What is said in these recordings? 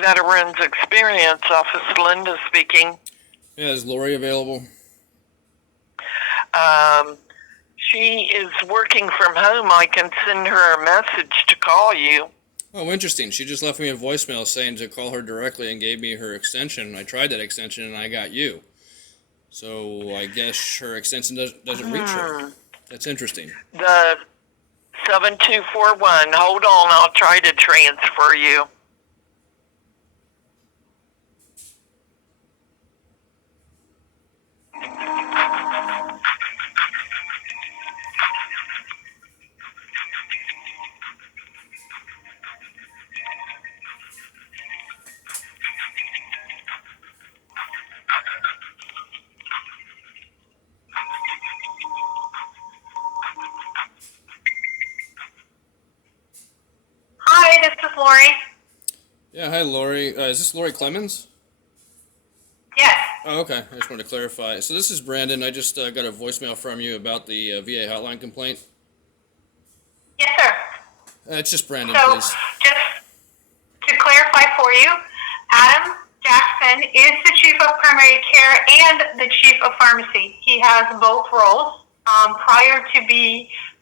Veterans Experience Office. Linda speaking. Yeah, is Lori available? She is working from home. I can send her a message to call you. Oh, interesting. She just left me a voicemail saying to call her directly and gave me her extension. I tried that extension and I got you. So I guess her extension doesn't reach her. That's interesting. The 7241. Hold on, I'll try to transfer you. Hi, this is Lori. Yeah, hi Lori. Is this Lori Clemens? Yes. Oh, okay. I just wanted to clarify. So this is Brandon. I just got a voicemail from you about the VA hotline complaint. Yes, sir. It's just Brandon, So, please. just to clarify for you, Adam Jackson is the Chief of Primary Care and the Chief of Pharmacy. He has both roles. Prior to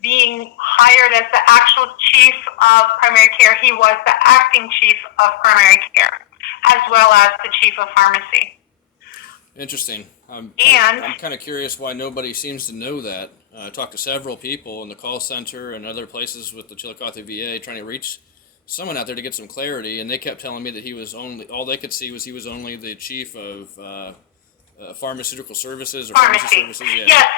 being hired as the actual Chief of Primary Care, he was the acting Chief of Primary Care, as well as the Chief of Pharmacy. Interesting. I'm And kind of curious why nobody seems to know that. I talked to several people in the call center and other places with the Chillicothe VA trying to reach someone out there to get some clarity, and they kept telling me that he was only, all they could see was he was only the chief of pharmaceutical services or pharmacy services. Yeah. Yes,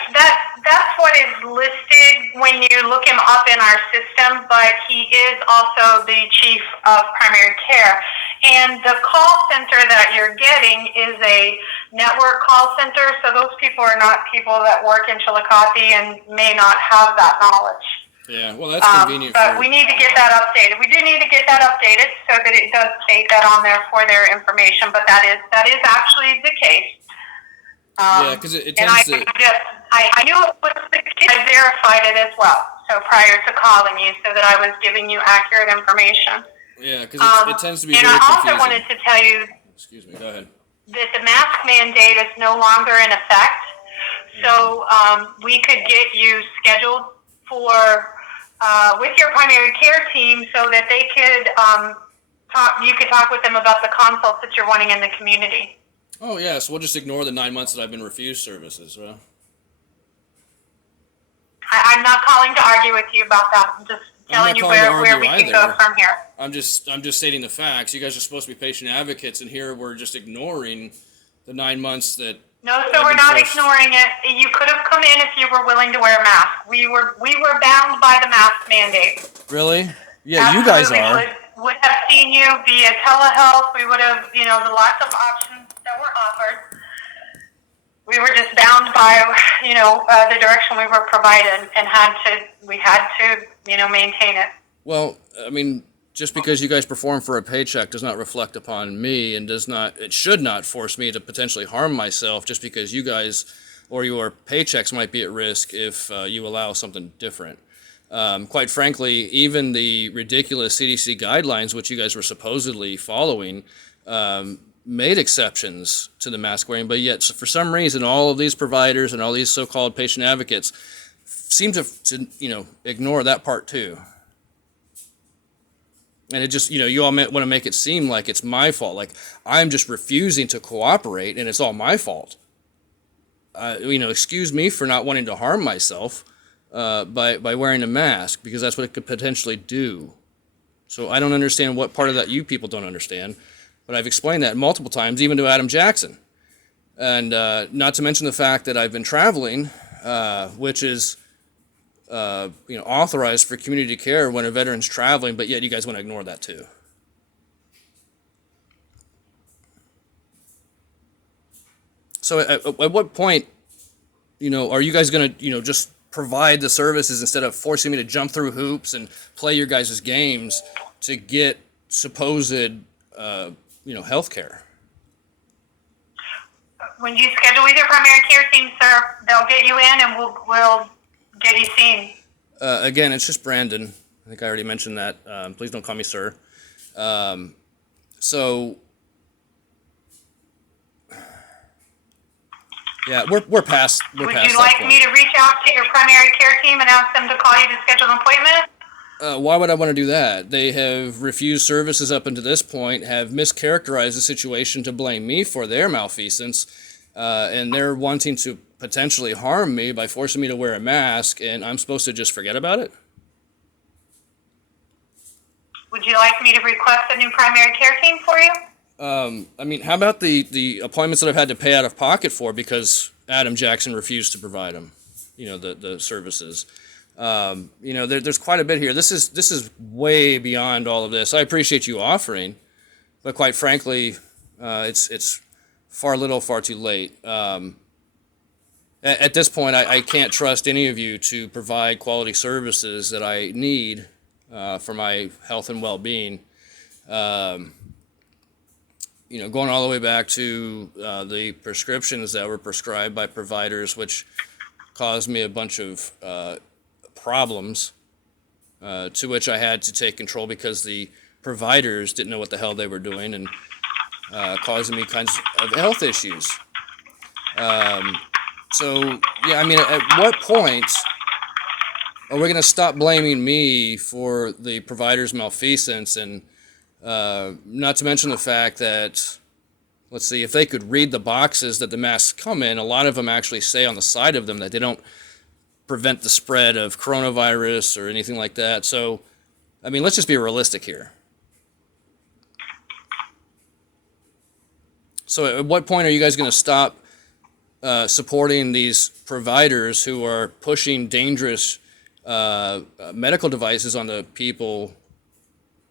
that's what is listed when you look him up in our system, but he is also the Chief of Primary Care. And the call center that you're getting is a network call center, so those people are not people that work in Chillicothe and may not have that knowledge. Yeah, well, that's convenient. But we need to get that updated. We do need to get that updated so that it does state that on there for their information, but that is actually the case. Yeah, because it tends to. I knew it was the case. I verified it as well. So prior to calling you, so that I was giving you accurate information. Yeah, because it tends to be very confusing. And I also wanted to tell you. Excuse me. Go ahead. That the mask mandate is no longer in effect. So we could get you scheduled for with your primary care team, so that they could talk. You could talk with them about the consults that you're wanting in the community. Oh, yeah, so we'll just ignore the 9 months that I've been refused services, right? I'm not calling to argue with you about that. I'm just telling you where we can go from here. I'm just stating the facts. You guys are supposed to be patient advocates, and here we're just ignoring the 9 months that. No, so we're not ignoring it. You could have come in if you were willing to wear a mask. We were bound by the mask mandate. Really? Yeah, you guys are. Would have seen you via telehealth. We would have, the lots of options that were offered. We were just bound by, the direction we were provided, and we had to, maintain it. Well, I mean, just because you guys perform for a paycheck does not reflect upon me, and it should not force me to potentially harm myself just because you guys or your paychecks might be at risk if you allow something different. Quite frankly, even the ridiculous CDC guidelines, which you guys were supposedly following, made exceptions to the mask wearing, but yet for some reason all of these providers and all these so-called patient advocates seem to ignore that part too. And it just, you all want to make it seem like it's my fault, like I'm just refusing to cooperate and it's all my fault. Excuse me for not wanting to harm myself by wearing a mask, because that's what it could potentially do. So I don't understand what part of that you people don't understand. But I've explained that multiple times, even to Adam Jackson. And not to mention the fact that I've been traveling, which is authorized for community care when a veteran's traveling, but yet you guys want to ignore that too. So at what point, are you guys going to, just provide the services instead of forcing me to jump through hoops and play your guys' games to get supposed health care? When you schedule with your primary care team, sir, they'll get you in and we'll get you seen. Again, it's just Brandon. I think I already mentioned that. Please don't call me sir. So, yeah, we're past Would that you like point. me to reach out to your primary care team and ask them to call you to schedule an appointment? Why would I want to do that? They have refused services up until this point, have mischaracterized the situation to blame me for their malfeasance, and they're wanting to potentially harm me by forcing me to wear a mask, and I'm supposed to just forget about it? Would you like me to request a new primary care team for you? I mean, how about the appointments that I've had to pay out of pocket for because Adam Jackson refused to provide them, the services. There's quite a bit here. This is way beyond all of this. I appreciate you offering, but quite frankly, it's far too late. At this point, I can't trust any of you to provide quality services that I need for my health and well-being. Going all the way back to the prescriptions that were prescribed by providers, which caused me a bunch of problems, to which I had to take control because the providers didn't know what the hell they were doing and causing me kinds of health issues. At what point are we going to stop blaming me for the provider's malfeasance? And not to mention the fact that, let's see, if they could read the boxes that the masks come in, a lot of them actually say on the side of them that they don't prevent the spread of coronavirus or anything like that. So, I mean, let's just be realistic here. So at what point are you guys going to stop supporting these providers who are pushing dangerous medical devices onto people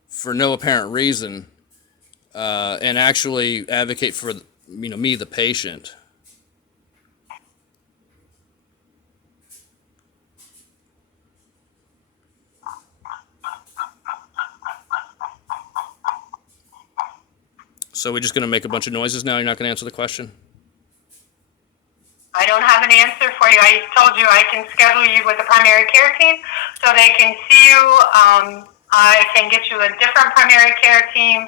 for no apparent reason, and actually advocate for me, the patient? So we're just going to make a bunch of noises now? You're not going to answer the question? I don't have an answer for you. I told you I can schedule you with a primary care team so they can see you. I can get you a different primary care team.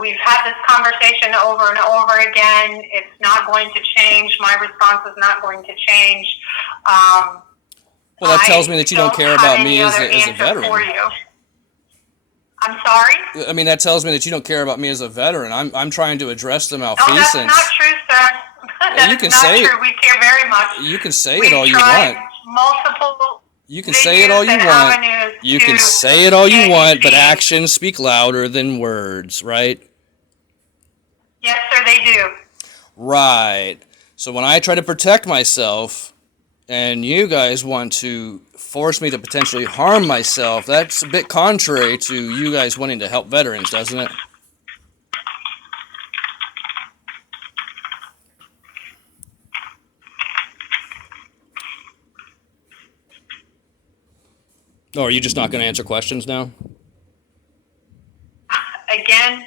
We've had this conversation over and over again. It's not going to change. My response is not going to change. Well, that tells me that you don't care about me as a veteran. For you. I'm sorry? I mean, that tells me that you don't care about me as a veteran. I'm trying to address the malfeasance. Oh, that's not true, sir. That's you can not say true. We care very much. You can say it all you want. Multiple. You can say it all you want. You can say it all you want, but actions speak louder than words, right? Yes, sir, they do. Right. So when I try to protect myself and you guys want to force me to potentially harm myself, that's a bit contrary to you guys wanting to help veterans, doesn't it? Oh, are you just not going to answer questions now? Again,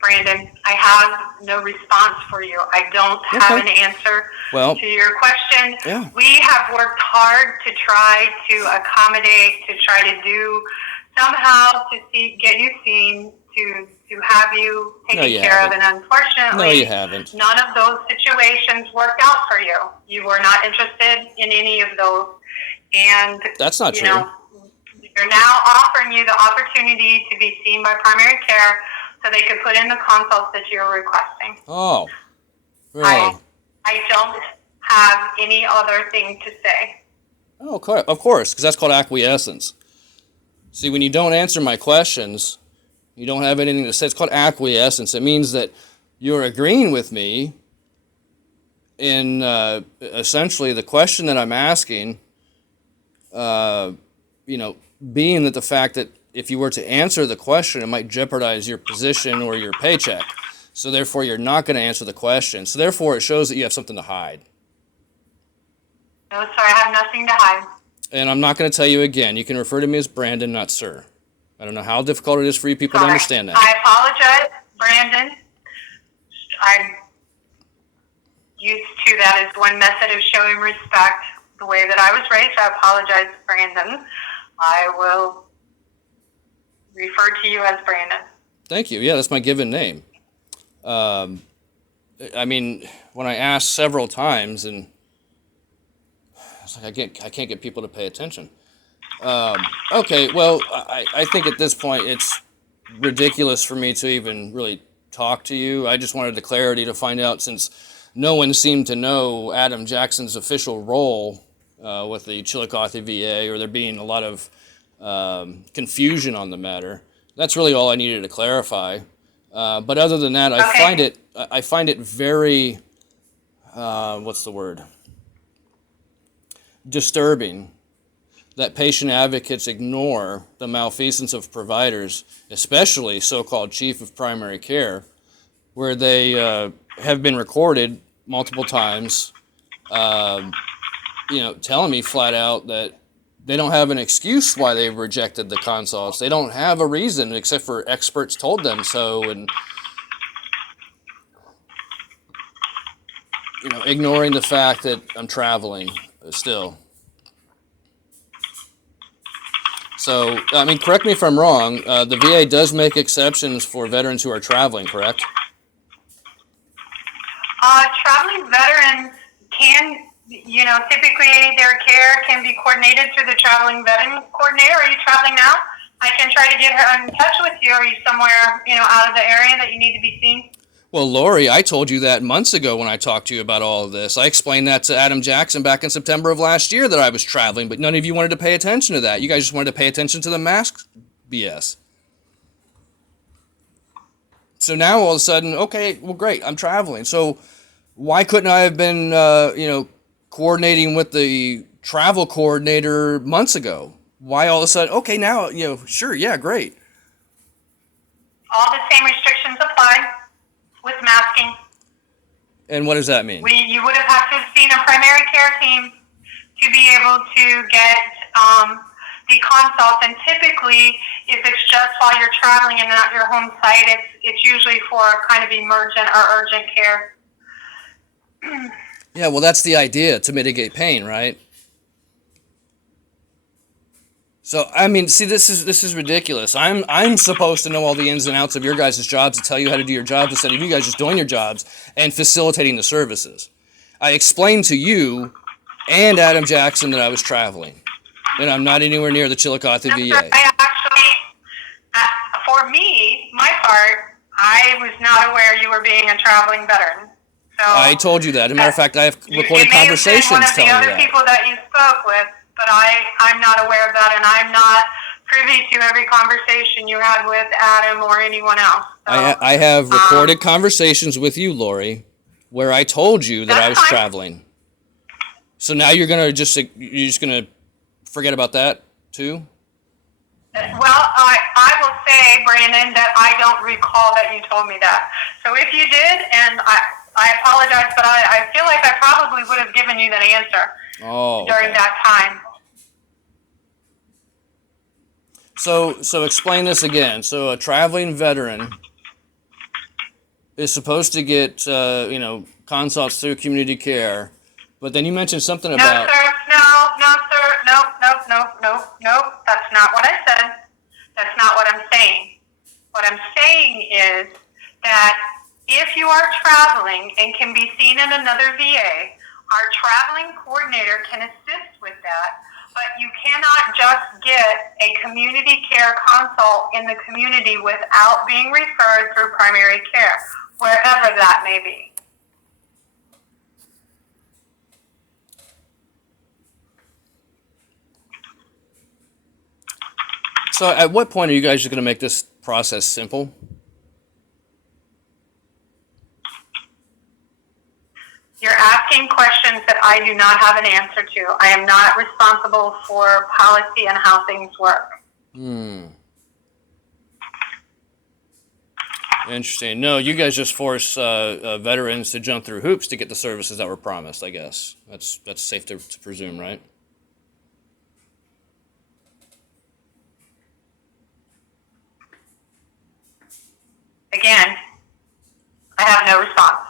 Brandon, I have no response for you. I don't have an answer to your question. Yeah. We have worked hard to try to accommodate, to try to do somehow to get you seen, to have you taken care of, and unfortunately, no, you haven't. None of those situations worked out for you. You were not interested in any of those, and that's not true. They're now offering you the opportunity to be seen by primary care so they could put in the consults that you're requesting. Oh, really? I don't have any other thing to say. Oh, of course, because that's called acquiescence. See, when you don't answer my questions, you don't have anything to say. It's called acquiescence. It means that you're agreeing with me in essentially the question that I'm asking, being that the fact that if you were to answer the question, it might jeopardize your position or your paycheck. So therefore, you're not going to answer the question. So therefore, it shows that you have something to hide. No, sir, I have nothing to hide. And I'm not going to tell you again. You can refer to me as Brandon, not sir. I don't know how difficult it is for you people to understand that. I apologize, Brandon. I'm used to that as one method of showing respect. The way that I was raised, I apologize, Brandon. I will refer to you as Brandon. Thank you. Yeah, that's my given name. I mean, when I asked several times, and it's like I can't get people to pay attention. Okay, well, I think at this point it's ridiculous for me to even really talk to you. I just wanted the clarity to find out, since no one seemed to know Adam Jackson's official role with the Chillicothe VA, or there being a lot of confusion on the matter. That's really all I needed to clarify. But other than that, Okay. I find it very what's the word? Disturbing that patient advocates ignore the malfeasance of providers, especially so-called chief of primary care, where they have been recorded multiple times, telling me flat out that they don't have an excuse why they've rejected the consults. They don't have a reason except for experts told them so, and ignoring the fact that I'm traveling still. So, I mean, correct me if I'm wrong, the VA does make exceptions for veterans who are traveling, correct? Traveling veterans can, typically their care can be coordinated through the traveling veteran coordinator. Are you traveling now? I can try to get her in touch with you. Are you somewhere, out of the area that you need to be seen? Well, Lori, I told you that months ago when I talked to you about all of this. I explained that to Adam Jackson back in September of last year that I was traveling, but none of you wanted to pay attention to that. You guys just wanted to pay attention to the mask BS. So now all of a sudden, okay, well, great, I'm traveling. So why couldn't I have been, coordinating with the travel coordinator months ago? Why all of a sudden, okay, now, sure, yeah, great. All the same restrictions apply with masking. And what does that mean? You would have had to have seen a primary care team to be able to get the consults. And typically, if it's just while you're traveling and not your home site, it's usually for kind of emergent or urgent care. Yeah, well, that's the idea, to mitigate pain, right? So, I mean, see, this is ridiculous. I'm supposed to know all the ins and outs of your guys' jobs to tell you how to do your jobs instead of you guys just doing your jobs and facilitating the services. I explained to you and Adam Jackson that I was traveling, and I'm not anywhere near the Chillicothe VA. I actually, for me, my part, I was not aware you were being a traveling veteran. So I told you that. As a matter of fact, I have recorded conversations telling you that. It may have been one of the other people that you spoke with, but I'm not aware of that, and I'm not privy to every conversation you had with Adam or anyone else. So, I have recorded conversations with you, Lori, where I told you that I was traveling. So now you're just gonna forget about that too? Well, I will say, Brandon, that I don't recall that you told me that. So if you did, and I apologize, but I feel like I probably would have given you that answer during that time. So explain this again. So a traveling veteran is supposed to get consults through community care, but then you mentioned something about No, sir. No. That's not what I said. That's not what I'm saying. What I'm saying is that if you are traveling and can be seen in another VA, our traveling coordinator can assist with that. But you cannot just get a community care consult in the community without being referred through primary care, wherever that may be. So at what point are you guys just going to make this process simple? You're asking questions that I do not have an answer to. I am not responsible for policy and how things work. Interesting. No, you guys just force veterans to jump through hoops to get the services that were promised, I guess. That's safe to presume, right? Again, I have no response.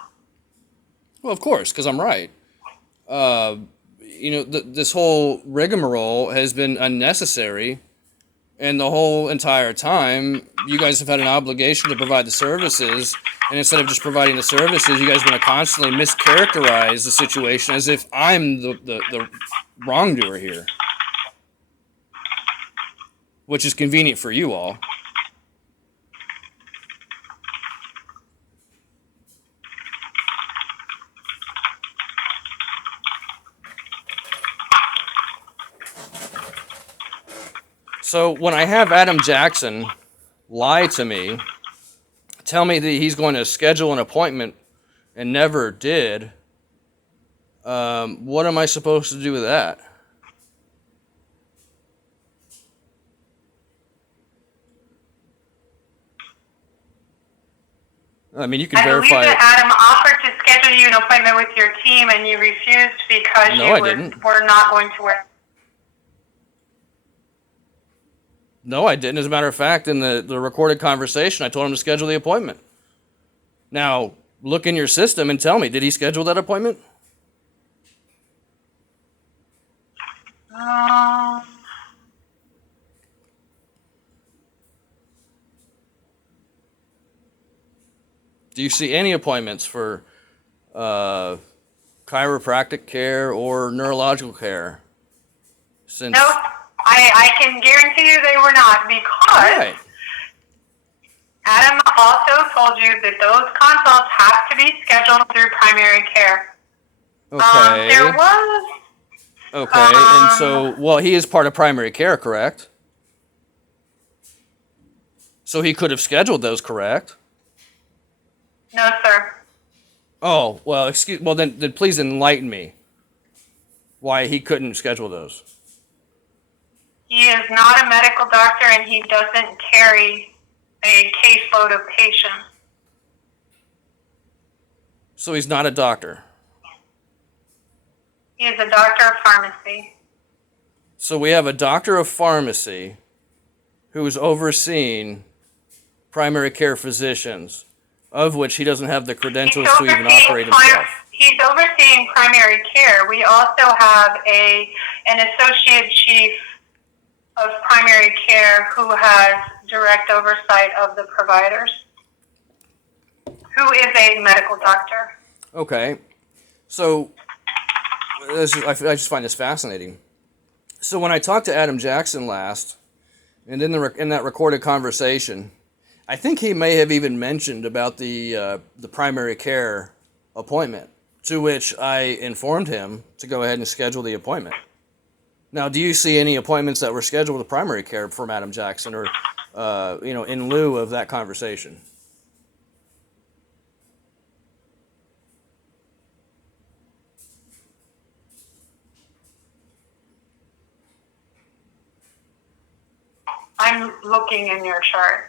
Well, of course, because I'm right. This whole rigmarole has been unnecessary, And the whole entire time, you guys have had an obligation to provide the services. And instead of just providing the services, you guys want to constantly mischaracterize the situation as if I'm the wrongdoer here, which is convenient for you all. So when I have Adam Jackson lie to me, tell me that he's going to schedule an appointment and never did, what am I supposed to do with that? I mean, you can I believe verify it. that Adam offered to schedule you an appointment with your team, and you refused because No, I you didn't. were not going to wear. No, I didn't. As a matter of fact, in the recorded conversation, I told him to schedule the appointment. Now, look in your system and tell me, did he schedule that appointment? Do you see any appointments for chiropractic care or neurological care? Since No, I can guarantee you they were not, because right. Adam also told you that those consults have to be scheduled through primary care. Okay. There was. Okay, and so, well, he is part of primary care, correct? So he could have scheduled those, correct? No, sir. Oh, well, well, then please enlighten me why he couldn't schedule those. He is not a medical doctor, and he doesn't carry a caseload of patients. So he's not a doctor. He is a doctor of pharmacy. So we have a doctor of pharmacy who is overseeing primary care physicians, of which he doesn't have the credentials to even operate himself. He's overseeing primary care. We also have an associate chief of primary care who has direct oversight of the providers, who is a medical doctor. Okay, so I just find this fascinating. So when I talked to Adam Jackson last, and in that recorded conversation, I think he may have even mentioned about the primary care appointment, to which I informed him to go ahead and schedule the appointment. Now, do you see any appointments that were scheduled with primary care from Adam Jackson, or in lieu of that conversation? I'm looking in your chart.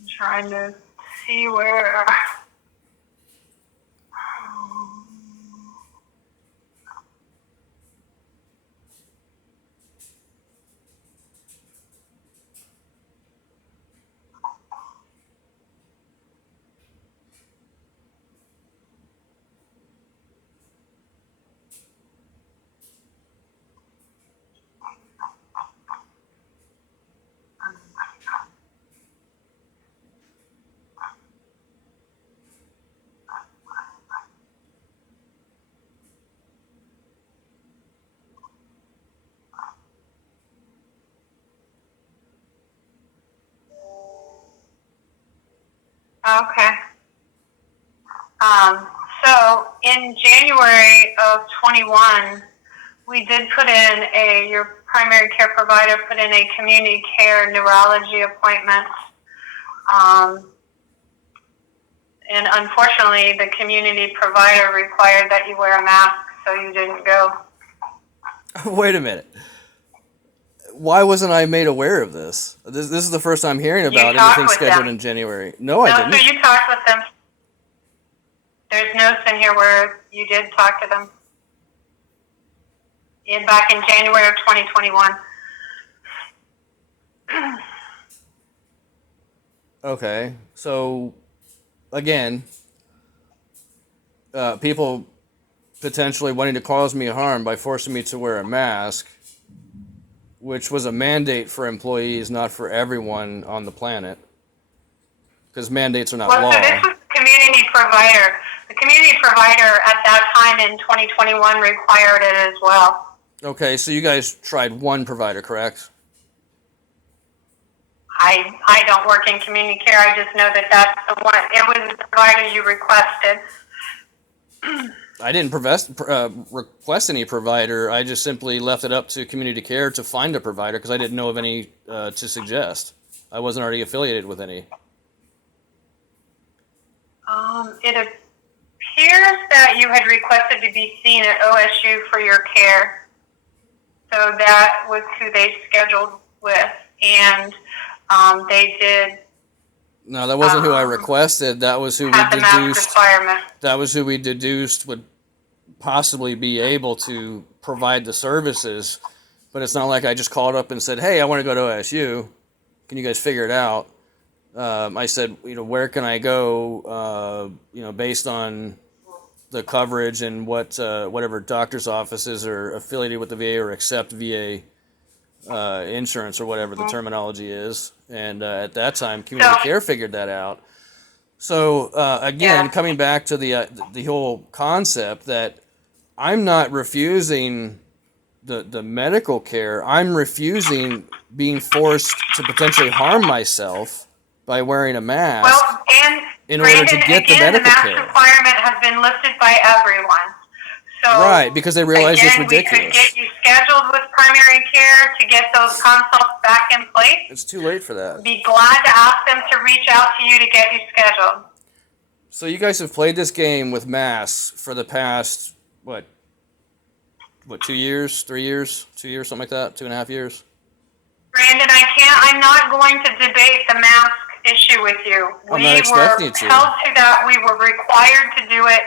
I'm trying to see where. Okay. So in January of 21, we did put in your primary care provider put in a community care neurology appointment And unfortunately, the community provider required that you wear a mask, so you didn't go. Wait a minute. Why wasn't I made aware of this? This is the first I'm hearing about talked anything with scheduled them. in January. No, I No, didn't. so you talked with them. There's notes in here where you did talk to them. Back in January of 2021. Okay, so again, people potentially wanting to cause me harm by forcing me to wear a mask, which was a mandate for employees, not for everyone on the planet, because mandates are not Well, law. so this was the community provider. The community provider at that time in 2021 required it as well. Okay, so you guys tried one provider, correct? I don't work in community care. I just know that that's the one. It was the provider you requested. I didn't request any provider. I just simply left it up to community care to find a provider because I didn't know of any to suggest. I wasn't already affiliated with any. It appears that you had requested to be seen at OSU for your care. So that was who they scheduled with, and they did No, that wasn't who I requested. That was who we have the mask deduced. requirement. That was who we deduced would possibly be able to provide the services. But it's not like I just called up and said, "Hey, I want to go to OSU. Can you guys figure it out?" I said, where can I go? Based on the coverage and whatever doctor's offices are affiliated with the VA or accept VA insurance or whatever the terminology is. And at that time, community care figured that out. So again, coming back to the whole concept that I'm not refusing the medical care, I'm refusing being forced to potentially harm myself by wearing a mask. Well, and in order to Brandon, get the again, medical mask care. requirement has been lifted by everyone. So Right, because they realize it's again, we ridiculous. could get you scheduled with primary care to get those consults back in place. It's too late for that. Be glad to ask them to reach out to you to get you scheduled. So you guys have played this game with masks for the past, what, 2 years, 3 years, 2 years, something like that, 2.5 years? Brandon, I'm not going to debate the mask issue with you. I'm not expecting you We to. were held to that. We were required to do it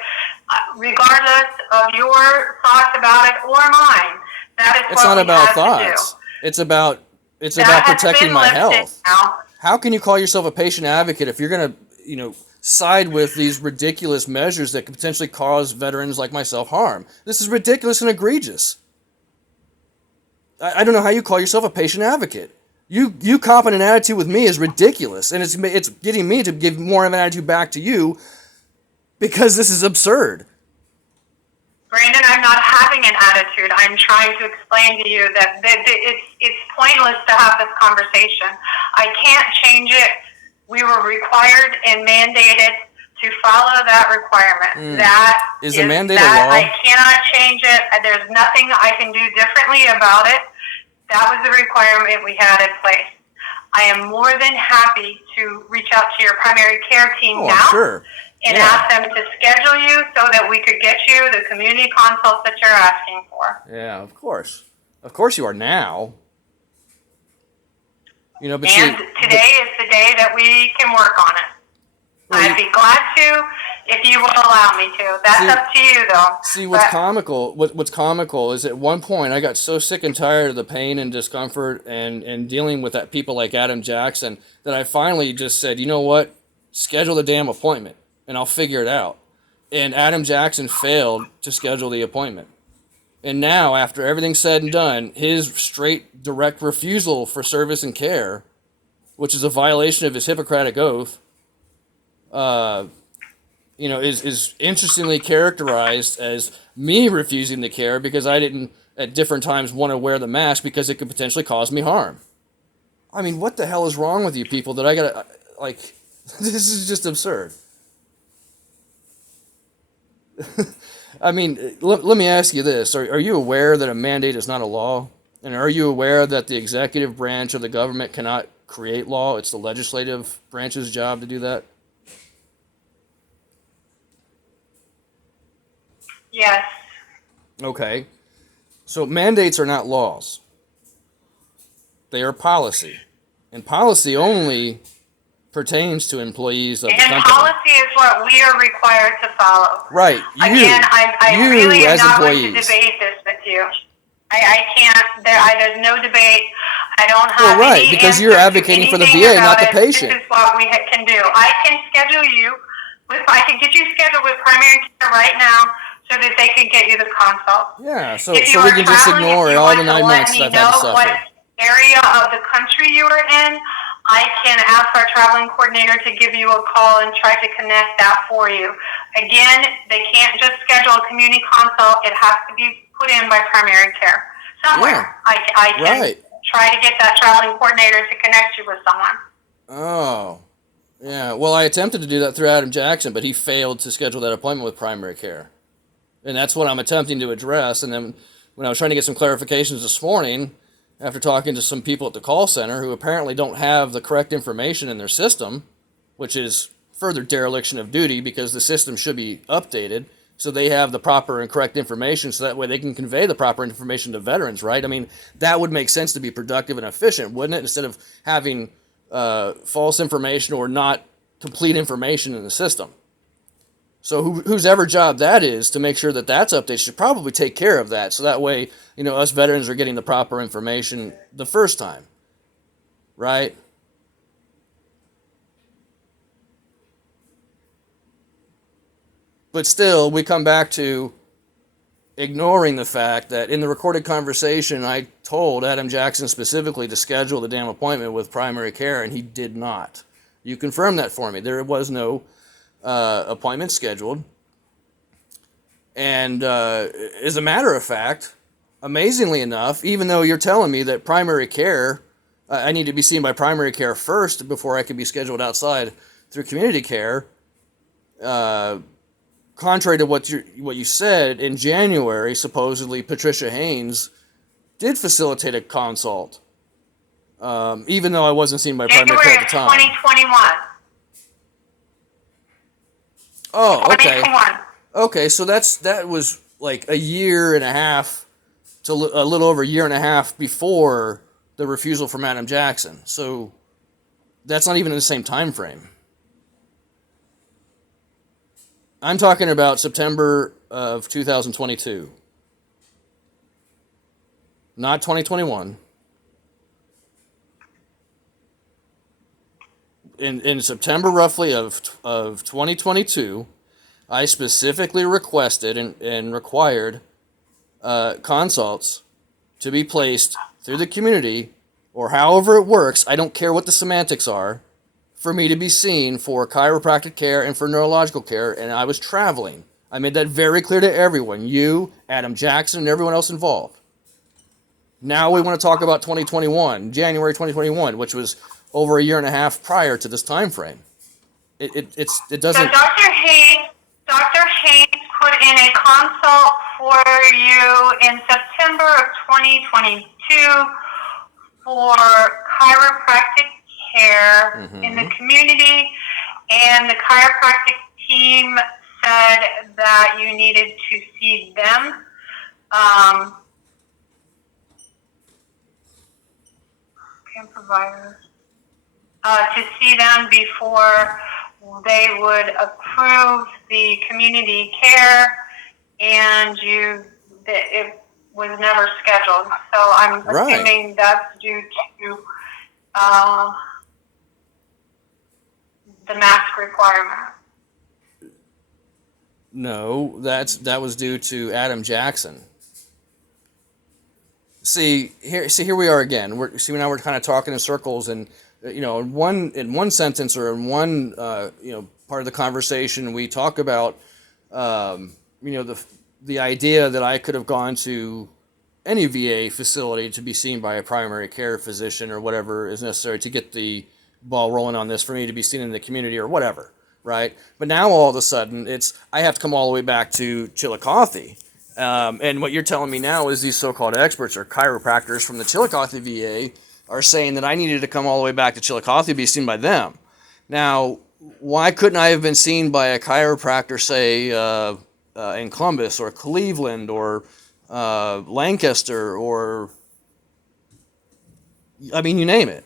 regardless of your thoughts about it or mine. That is It's what not we about had thoughts. to do. It's about That has protecting been my lifted health. now. How can you call yourself a patient advocate if you're going to, side with these ridiculous measures that could potentially cause veterans like myself harm? This is ridiculous and egregious. I don't know how you call yourself a patient advocate. You copping an attitude with me is ridiculous, and it's getting me to give more of an attitude back to you because this is absurd. Brandon, I'm not having an attitude. I'm trying to explain to you that it's pointless to have this conversation. I can't change it. We were required and mandated to follow that requirement. That Is a mandate a that law? I cannot change it. There's nothing I can do differently about it. That was the requirement we had in place. I am more than happy to reach out to your primary care team Oh, now I'm sure. and Yeah. ask them to schedule you so that we could get you the community consults that you're asking for. Yeah, of course. Of course you are now. But And see, today is the day that we can work on it. Well, I'd be glad to if you will allow me to. That's See- up to you, though. See, what's But comical? What's comical is at one point I got so sick and tired of the pain and discomfort and dealing with that people like Adam Jackson that I finally just said, you know what? Schedule the damn appointment and I'll figure it out. And Adam Jackson failed to schedule the appointment. And now, after everything's said and done, his straight, direct refusal for service and care, which is a violation of his Hippocratic oath, is interestingly characterized as me refusing the care because I didn't at different times want to wear the mask because it could potentially cause me harm. I mean, what the hell is wrong with you people that I gotta, this is just absurd. I mean, let me ask you this. Are you aware that a mandate is not a law? And are you aware that the executive branch of the government cannot create law. It's the legislative branch's job to do that. Yes. Okay. So mandates are not laws. They are policy. And policy only pertains to employees of the And company. policy is what we are required to follow. Right. Again, I really am as not going to employees. debate this with you. I can't. There's no debate. I don't have Well, right, any because answer you're to advocating for the anything VA, about not the it. patient. This is what we can do. I can schedule you with. I can get you scheduled with primary care right now, so that they can get you the consult. Yeah, so If you we are can just traveling, ignore if you all want the to 9 let months me that I've had to know suffer. what area of the country you are in, I can ask our traveling coordinator to give you a call and try to connect that for you. Again, they can't just schedule a community consult. It has to be put in by primary care somewhere. I can right. try to get that traveling coordinator to connect you with someone. Oh, yeah. Well, I attempted to do that through Adam Jackson, but he failed to schedule that appointment with primary care. And that's what I'm attempting to address. And then when I was trying to get some clarifications this morning, after talking to some people at the call center who apparently don't have the correct information in their system, which is further dereliction of duty because the system should be updated so they have the proper and correct information so that way they can convey the proper information to veterans, right? I mean, that would make sense to be productive and efficient, wouldn't it? Instead of having false information or not complete information in the system. So whose ever job that is to make sure that that's updated should probably take care of that. So that way, us veterans are getting the proper information the first time, right? But still, we come back to ignoring the fact that in the recorded conversation, I told Adam Jackson specifically to schedule the damn appointment with primary care, and he did not. You confirmed that for me. There was no appointment scheduled. And as a matter of fact, amazingly enough, even though you're telling me that primary care, I need to be seen by primary care first before I can be scheduled outside through community care, contrary to what you said, in January, supposedly Patricia Haynes did facilitate a consult, even though I wasn't seen by primary care at the time. January of 2021. Oh, okay. 2021. Okay, so that was like a year and a half to a little over a year and a half before the refusal from Adam Jackson. So that's not even in the same time frame. I'm talking about September of 2022. Not 2021. In September roughly of 2022, I specifically requested and required consults to be placed through the community, or however it works, I don't care what the semantics are, for me to be seen for chiropractic care and for neurological care, and I was traveling. I made that very clear to everyone, you, Adam Jackson, and everyone else involved. Now we want to talk about 2021, January 2021, which was over a year and a half prior to this time frame. It doesn't. So Dr. Haynes put in a consult for you in September of 2022 for chiropractic care in the community, and the chiropractic team said that you needed to see them. Providers to see them before they would approve the community care, and it was never scheduled. So I'm assuming that's due to the mask requirement. No, that was due to Adam Jackson. See here we are again. Now we're kind of talking in circles, and in one sentence or in one part of the conversation we talk about the idea that I could have gone to any VA facility to be seen by a primary care physician or whatever is necessary to get the ball rolling on this for me to be seen in the community or whatever, right? But now all of a sudden I have to come all the way back to Chillicothe. And what you're telling me now is these so-called experts or chiropractors from the Chillicothe VA are saying that I needed to come all the way back to Chillicothe to be seen by them. Now, why couldn't I have been seen by a chiropractor, say, in Columbus or Cleveland or Lancaster or, I mean, you name it?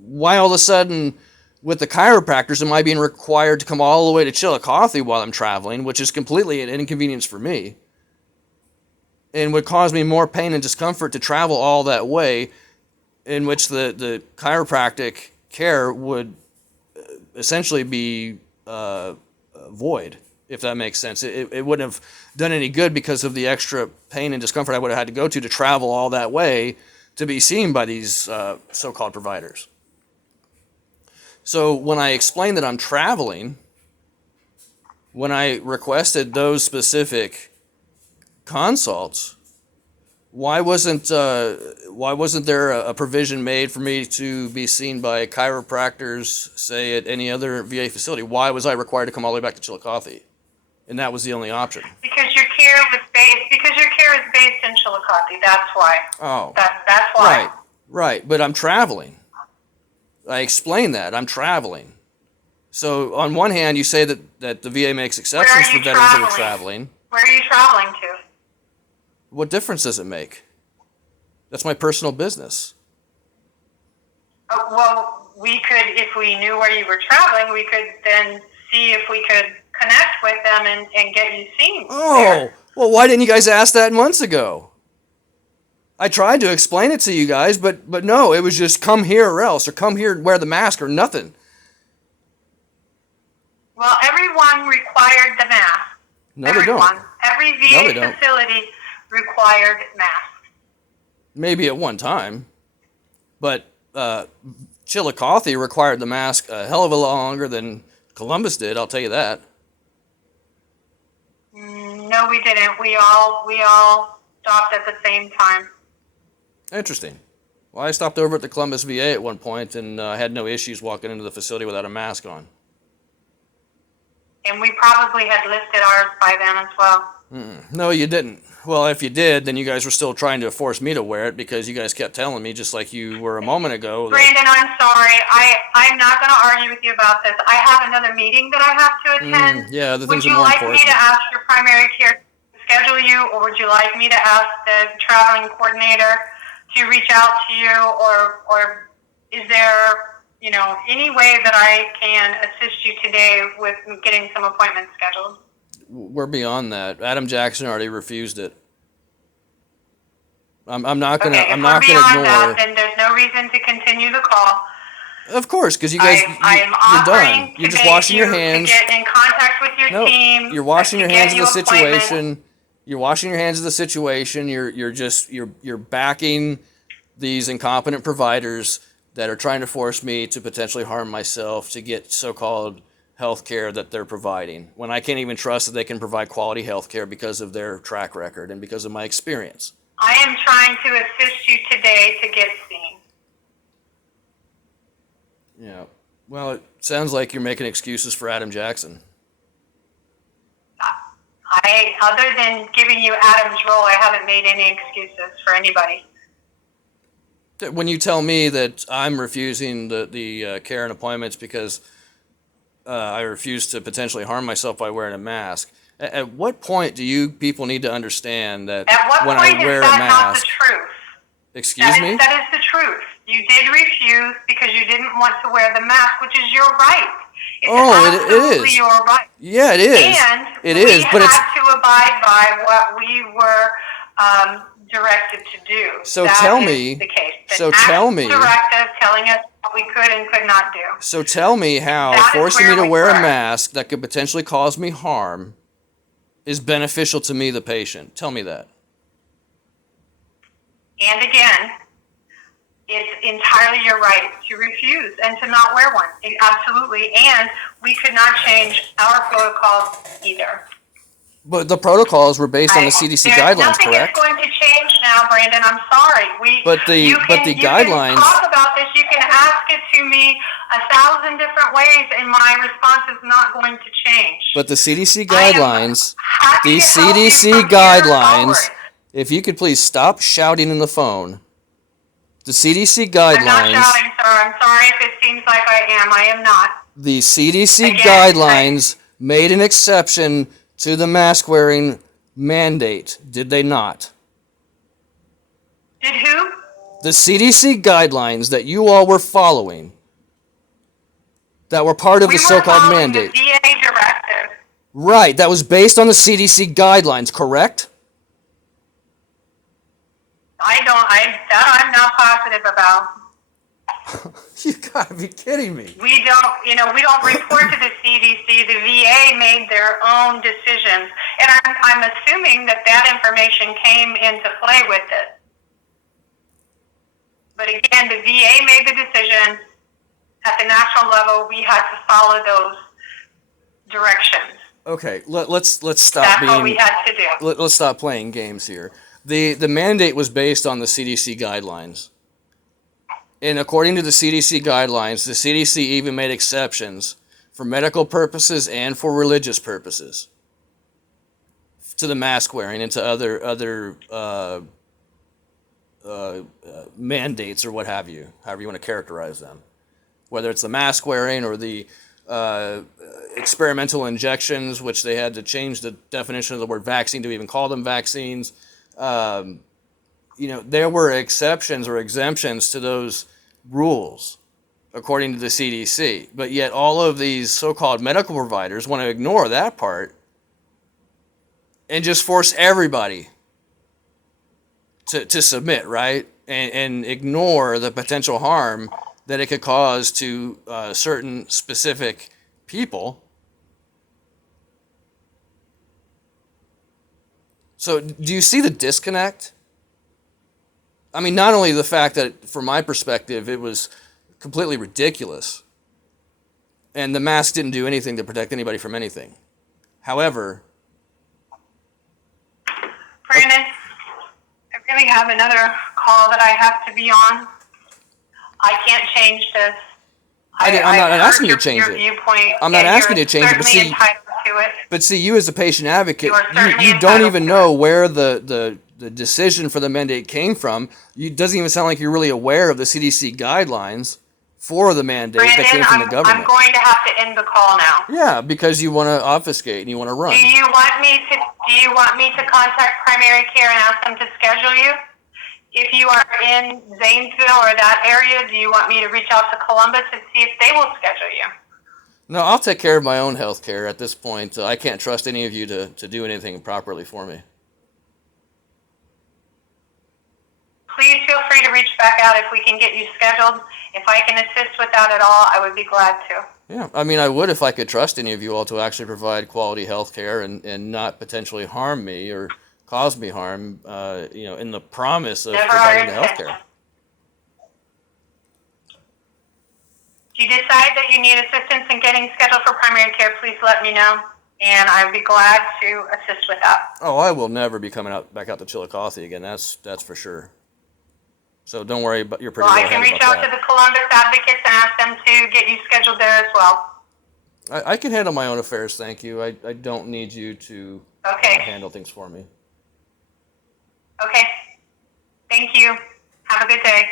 Why all of a sudden, with the chiropractors, am I being required to come all the way to Chillicothe while I'm traveling, which is completely an inconvenience for me, and would cause me more pain and discomfort to travel all that way, in which the chiropractic care would essentially be void, if that makes sense. It wouldn't have done any good because of the extra pain and discomfort I would have had to go to travel all that way to be seen by these so-called providers. So when I explained that I'm traveling, when I requested those specific consults, why wasn't there a provision made for me to be seen by chiropractors, say at any other VA facility? Why was I required to come all the way back to Chillicothe? And that was the only option. Because your care is based in Chillicothe. That's why. Oh. That's why. Right. But I'm traveling. I explained that. I'm traveling. So on one hand, you say that the VA makes exceptions for veterans that are traveling. Where are you traveling to? What difference does it make? That's my personal business. Well, we could, if we knew where you were traveling, we could then see if we could connect with them and get you seen. Oh, well, why didn't you guys ask that months ago? I tried to explain it to you guys, but no, it was just come here or else, or come here and wear the mask or nothing. Well, everyone required the mask. No, they don't. Every VA facility required masks. Maybe at one time, but Chillicothe required the mask a hell of a lot longer than Columbus did. I'll tell you that. No, we didn't. We all stopped at the same time. Interesting. Well, I stopped over at the Columbus VA at one point and had no issues walking into the facility without a mask on. And we probably had listed ours by then as well. No, you didn't. Well, if you did, then you guys were still trying to force me to wear it because you guys kept telling me, just like you were a moment ago. Brandon, I'm sorry. I'm not going to argue with you about this. I have another meeting that I have to attend. Yeah, the things would are you more like important. me to ask your primary care to schedule you, or would you like me to ask the traveling coordinator to reach out to you, or is there any way that I can assist you today with getting some appointments scheduled? We're beyond that. Adam Jackson already refused it. I'm not gonna. Okay, I'm not gonna ignore. That, then there's no reason to continue the call. Of course, because you guys, you're done. You're just washing your hands. To get in contact with your team. You're washing your hands of the appointment. situation. You're washing your hands of the situation. You're backing these incompetent providers that are trying to force me to potentially harm myself to get so-called health care that they're providing, when I can't even trust that they can provide quality health care because of their track record and because of my experience. I am trying to assist you today to get seen. Yeah. Well, it sounds like you're making excuses for Adam Jackson. Other than giving you Adam's role, I haven't made any excuses for anybody. When you tell me that I'm refusing the care and appointments because I refuse to potentially harm myself by wearing a mask, at what point do you people need to understand that when I wear a mask... At what point is that not the truth? Excuse me? That is the truth. You did refuse because you didn't want to wear the mask, which is your right. It's absolutely your right. Yeah, it is. And we had to abide by what we were directed to do. So that tell is me. The case. Tell me. Directive telling us what we could and could not do. So tell me how forcing me to wear a mask that could potentially cause me harm is beneficial to me, the patient. Tell me that. And again, it's entirely your right to refuse and to not wear one. Absolutely. And we could not change our protocols either. But the protocols were based on the CDC guidelines, correct? Nothing is going to change now, Brandon. I'm sorry. But the guidelines. You can talk about this. You can ask it to me 1,000 different ways, and my response is not going to change. But the CDC guidelines, if you could please stop shouting in the phone The CDC I'm not guidelines. shouting, sir. I'm sorry if it seems like I am. I am not. The CDC Again, guidelines made an exception to the mask wearing mandate, did they not? Did who? The CDC guidelines that you all were following, that were part of We the were so-called following mandate. the VA directive. Right, that was based on the CDC guidelines, correct? That I'm not positive about. You gotta be kidding me. We don't report to the CDC. The VA made their own decisions. And I'm assuming that information came into play with it. But again, the VA made the decision. At the national level, we had to follow those directions. Okay, let's stop That's being. what we had to do. Let's stop playing games here. The mandate was based on the CDC guidelines. And according to the CDC guidelines, the CDC even made exceptions for medical purposes and for religious purposes to the mask wearing and to other mandates or what have you, however you want to characterize them. Whether it's the mask wearing or the experimental injections, which they had to change the definition of the word vaccine to even call them vaccines. There were exceptions or exemptions to those rules, according to the CDC. But yet all of these so-called medical providers want to ignore that part and just force everybody to submit, right? And ignore the potential harm that it could cause to certain specific people. So do you see the disconnect? I mean, not only the fact that, from my perspective, it was completely ridiculous, and the mask didn't do anything to protect anybody from anything. However, Brandon, I really have another call that I have to be on. I can't change this. I'm not asking you to I've heard change your it. viewpoint, I'm not and asking you're you to change it, but certainly see- entitled to it. But see, you as a patient advocate, You are certainly you don't entitled even to know where the decision for the mandate came from. It doesn't even sound like you're really aware of the CDC guidelines for the mandate that Brandon, came from the I'm government. going to have to end the call now. Yeah, because you want to obfuscate and you want to run. Do you want me to contact primary care and ask them to schedule you? If you are in Zanesville or that area, do you want me to reach out to Columbus and see if they will schedule you? No, I'll take care of my own health care at this point. I can't trust any of you to do anything properly for me. Please feel free to reach back out if we can get you scheduled. If I can assist with that at all, I would be glad to. Yeah, I mean, I would if I could trust any of you all to actually provide quality health care and not potentially harm me or cause me harm, in the promise of Never providing the our health care. intention. If you decide that you need assistance in getting scheduled for primary care, please let me know, and I would be glad to assist with that. Oh, I will never be coming back out to Chillicothe again. That's for sure. So don't worry about you're pretty Well, I well can ahead reach about out to that. the Columbus Advocates and ask them to get you scheduled there as well. I can handle my own affairs, thank you. I don't need you to Okay. handle things for me. Okay. Thank you. Have a good day.